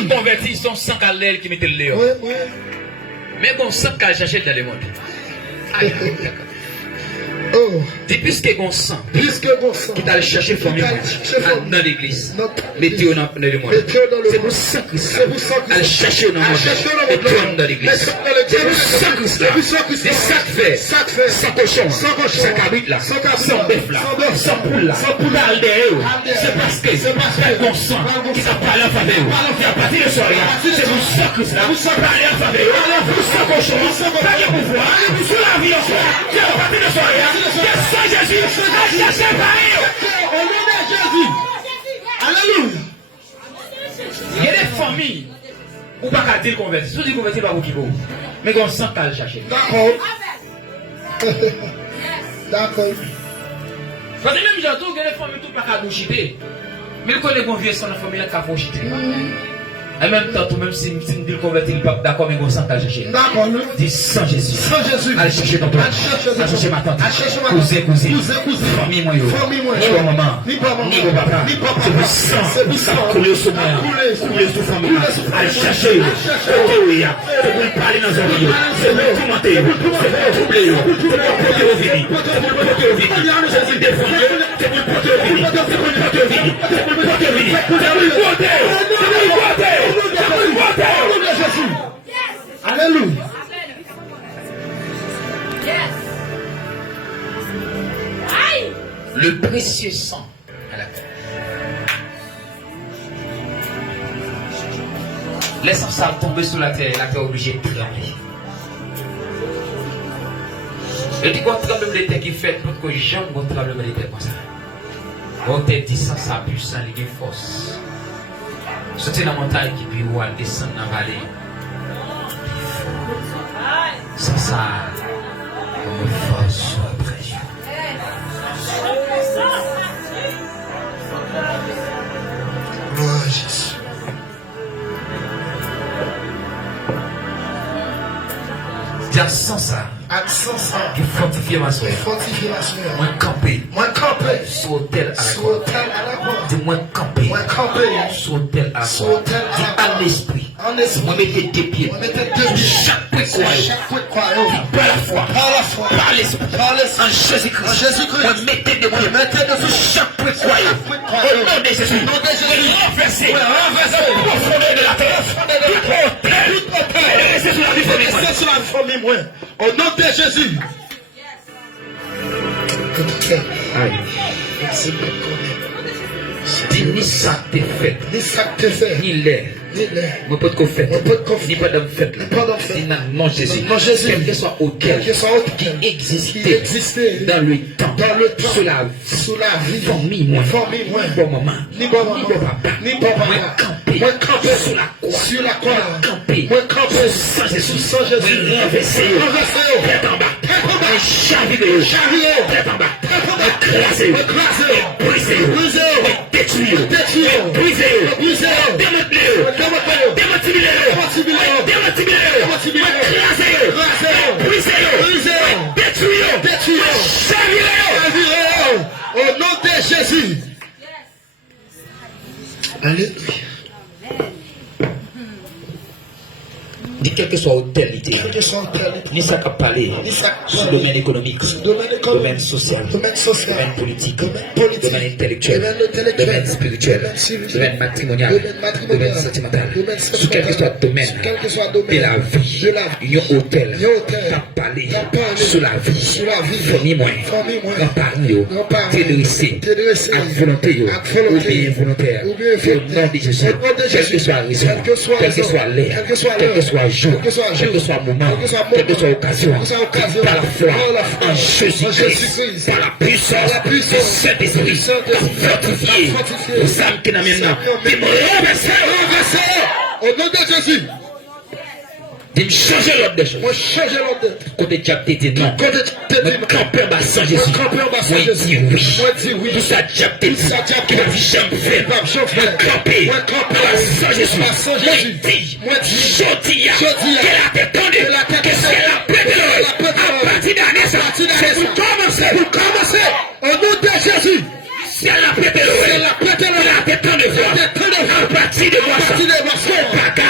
nous convertissons sans qu'elle qui mette le léon. Mais bon, sans qu'elle cherche dans le monde. Oh. Puisque on sent, qui t'a cherché famille dans l'église, mettez-vous dans le monde. C'est pour ça que ça, elle cherche dans le monde, mettez-vous dans l'église. C'est pour ça que ça, c'est ça que fait, sans cochon, sans cabrit là, sans bœuf là, sans poule là, sans poule là, c'est parce que on sent qui t'a parlé en faveur, qui a parti de soir là, c'est pour ça que ça, vous sentez parler en faveur, sans cochon, pas de pouvoir, sous la vie en soi, qui a parti de soir là. Sans Jésus, au nom de Jésus. Alléluia. Il y a des familles où pas qu'à dire convertir. Si vous dites convertir, pas vous qui vous. Mais on sent qu'à le chercher. D'accord. D'accord. Parce que même j'entends que les familles tout pas qu'à nous chiter. Mais quand les convertis sont dans la famille, là, qu'à faut chiter. En même temps, tout même si nous dit convertir, il n'est pas d'accord, mais on sent qu'à chercher. D'accord. Dis sans Jésus. Sans Jésus. Allez chercher ton père. Allez chercher ma tante. Cousine. Famille, moi. Ni mon maman. Ni mon papa. C'est pour ça. Ça coule sur moi. Coule sur famille. Allez chercher. C'est pour parler dans un milieu. C'est pour commenter. C'est pour troubler. C'est pour porter au vini. C'est pour porter au vini. C'est pour défendre. C'est pour porter au vini. C'est pour porter au vini. C'est pour porter au vini. C'est pour porter. Alléluia. Le précieux sang à la terre. Laissant ça tomber sur la terre est obligée de trembler. Et du coup, tremblement de terre qui fait pour que jamais un tremblement de terre comme ça. On te dit sans sa puissance, il y a force. Sauter dans la montagne qui puis descendre dans la vallée. Sans ça, on me force sur la pression. Gloire à Jésus. Dis sans ça. Accent ça. Qui fortifie ma soeur. Fortifie ma soeur. Moi camper. Moi camper. Sur hôtel à la Sur hôtel à la croix. Dis moi camper. Moi camper. Sur hôtel à la Sur croix. hôtel Dis à l'esprit. En esprit. Moi mettez deux pieds. Moi mettez deux pieds. Chaque point Chaque point croyant. par la foi. Par la foi. Par l'esprit. Par l'esprit. En Jésus-Christ. En Jésus-Christ. Moi mettez deux pieds. Mettez deux pieds. Chaque point croyant. Au nom de Jésus. Au nom de Jésus. Renverser. Renverser. Profondeur de la terre. Tout hôtel. Restez sur la vie famille. Restez sur la famille, moi. Au nom de Jésus. Aïe. Merci beaucoup. Dis ni ça t'est fait. Ni ça t'est fait. Ni l'air. Ni l'air. Moi pas de quoi fait. Ni pas d'homme fait. Ni non Jésus. Non Jésus. Quel que soit auquel. Qui existait. Dans le temps. Sous la vie. Famille moi. Bon maman. Ni bon maman. Ni bon papa. Ni bon papa. Moi camper. Sur la croix. Sur la croix. Camper. Moi camper. Sans Jésus. Sans Jésus. Renverser. Tête en bas. Chavirer. Tête en bas. Écraser. Briser. Détruire. Briser. Démanteler. Démanteler. Détruire. Chavirer. Au nom de Jésus. Alléluia. Dis quel que soit hôtelité, ni ça qu'a parlé, sur le domaine économique, domaine social, domaine politique, domaine intellectuel, domaine spirituel, domaine matrimonial, domaine sentimental, sur quel que soit le domaine de la vie, union hôtel, qu'a parlé sur la vie, famille moins, grands-parents, t'édresser, avec volonté, ou bien volontaire, au nom de Jésus, quelle que soit la raison, quel que soit l'air, quel que soit jour, quel que soit moment, quelle que soit occasion, par la foi, en Jésus-Christ, par la puissance du Saint-Esprit, fortifié, aux âmes qui n'ont maintenant, qui me renversent, au nom de Jésus. De me changer l'ordre des choses. Moi, changer l'ordre. Côté diable te dit non. Côté diable te dit non. Camper bas sans Jésus. Moi, dis oui. Moi, dis oui. Tout ça diable te dit. Qui m'a dit jamais faire. Moi, camper. Moi, camper sans Jésus. Moi, dis. Moi, dis. Jodia. Qu'elle a été tendue. Que c'est la paix de l'œil. À partir d'année, c'est pour commencer. Au nom de Jésus. Si elle a pété le, il a pété temps de voir. À partir de moi, ça.